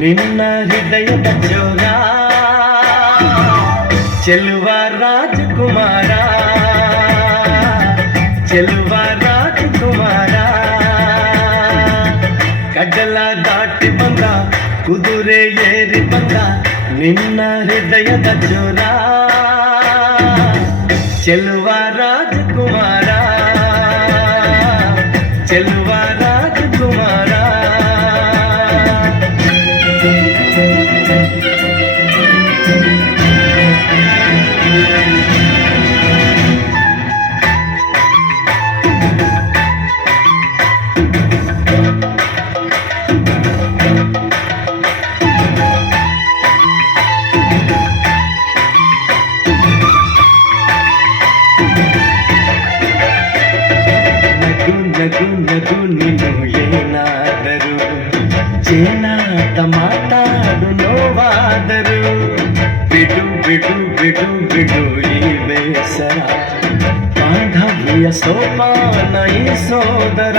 ನಿನ್ನ ಹೃದಯದ ಚೋರ ಚೆಲುವ ರಾಜಕುಮಾರ ಚೆಲುವ ರಾಜಕುಮಾರ ಕಡಲ ದಾಟಿ ಬಂದ ಕುದುರೆ ಏರಿ ಬಂದ ನಿನ್ನ ಹೃದಯದ ಚೋರ ಚೆಲುವ ರಾಜಕುಮಾರ ಚೆಲುವ ನಗು ನಗು ನಗು ನೀನು ಏನಾದರೂ ಚೇನಾಟ ಮಾತಾಡು ನೋವಾದರು ಬಿಡು ಬಿಡು ಬಿಡು ಬಿಡು ಈ ಬೇಸರ ಬಾಂಧವ್ಯ ಸೋಪಾನ ಈ ಸೋದರ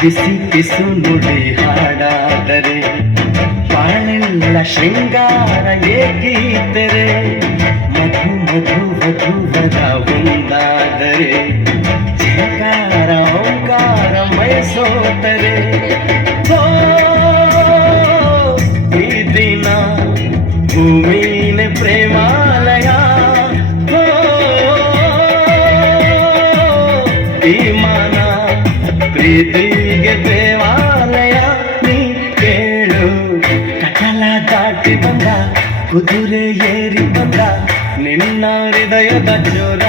ಬಿಸಿ ಬಿಸು ನುಡಿ ಹಾಡಾದರೆ ಬಾಳೆಲ್ಲ ಶೃಂಗಾರ ಏಕೀತರೆ ಮಧು ಮಧು ವಧುವರ ಒಂದಾದರೆ ಝಂಕಾರ ಓಂಕಾರ ಮೈಸೋತರೆ. ಪ್ರೀತಿಗೆ ದೇವಾಲಯ ನೀ ಕೇಳು. ಕಟಲ ದಾಟಿ ಬಂದ ಕುದುರೆ ಏರಿ ಬಂದ ನಿನ್ನ ಹೃದಯದ ಚೋರ.